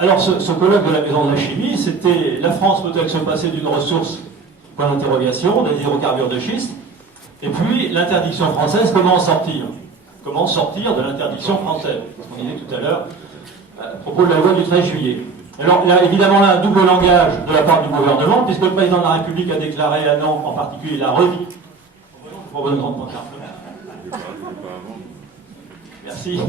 Alors ce colloque de la Maison de la Chimie, c'était la France peut-elle se passer d'une ressource, point d'interrogation, des hydrocarbures de schiste, et puis l'interdiction française, comment en sortir? Comment sortir de l'interdiction française? On disait tout à l'heure, à propos de la loi du 13 juillet. Alors, il y a évidemment là un double langage de la part du gouvernement, puisque le président de la République a déclaré à Nantes, en particulier, il a redit. Merci.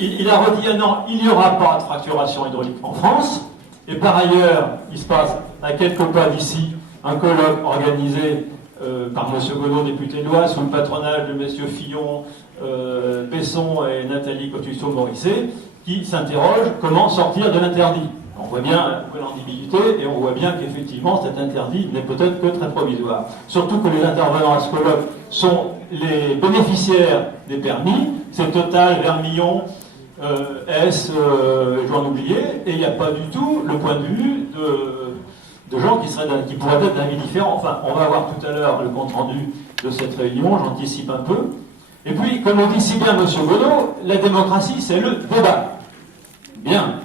Il a redit à Nantes, il n'y aura pas de fracturation hydraulique en France. Et par ailleurs, il se passe à quelques pas d'ici un colloque organisé par M. Gonod, député de l'Oise, sous le patronage de M. Fillon, Besson et Nathalie Kosciusko-Morizet, qui s'interroge comment sortir de l'interdit. On voit bien la nouvelle ambiguïté et on voit bien qu'effectivement cet interdit n'est peut-être que très provisoire. Surtout que les intervenants à ce colloque sont les bénéficiaires des permis, c'est Total, Vermillon, j'en oubliais, et il n'y a pas du tout le point de vue de gens qui pourraient être d'avis différents. Enfin, on va voir tout à l'heure le compte-rendu de cette réunion, j'anticipe un peu. Et puis, comme on dit si bien M. Gonod, la démocratie, c'est le débat. Bien.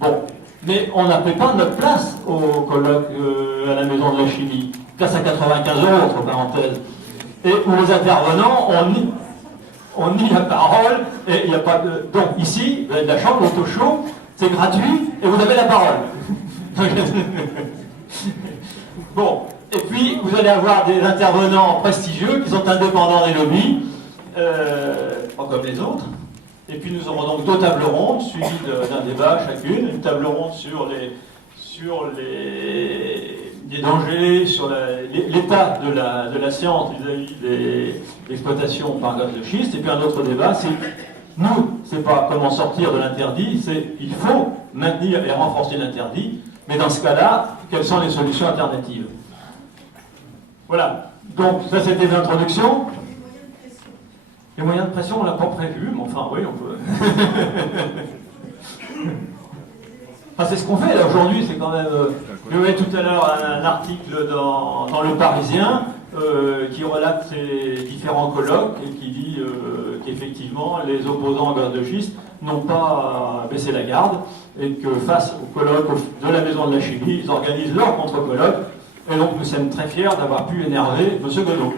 Bon. Mais on n'a pas notre place au colloque à la Maison de la Chimie. Place à 95 €, entre parenthèses. Et où les intervenants ont ni la parole, et il n'y a pas de... Donc ici, vous avez de la chambre, auto chaud, c'est gratuit, et vous avez la parole. Bon, et puis vous allez avoir des intervenants prestigieux qui sont indépendants des lobbies, pas comme les autres. Et puis nous aurons donc deux tables rondes, suivies d'un débat chacune, une table ronde sur les dangers, sur l'état de la science vis-à-vis des exploitations par gaz de schiste, et puis un autre débat, c'est nous, c'est pas comment sortir de l'interdit, c'est il faut maintenir et renforcer l'interdit, mais dans ce cas-là, quelles sont les solutions alternatives? Voilà, donc ça c'était l'introduction. Les moyens de pression, on ne l'a pas prévu, mais enfin, oui, on peut. Enfin, c'est ce qu'on fait, là, aujourd'hui, c'est quand même... Je voyais tout à l'heure un article dans Le Parisien qui relate ces différents colloques et qui dit qu'effectivement, les opposants au gaz de schiste n'ont pas baissé la garde et que face au colloque de la Maison de la Chimie, ils organisent leur contre-colloque. Et donc, nous sommes très fiers d'avoir pu énerver M. Gonod.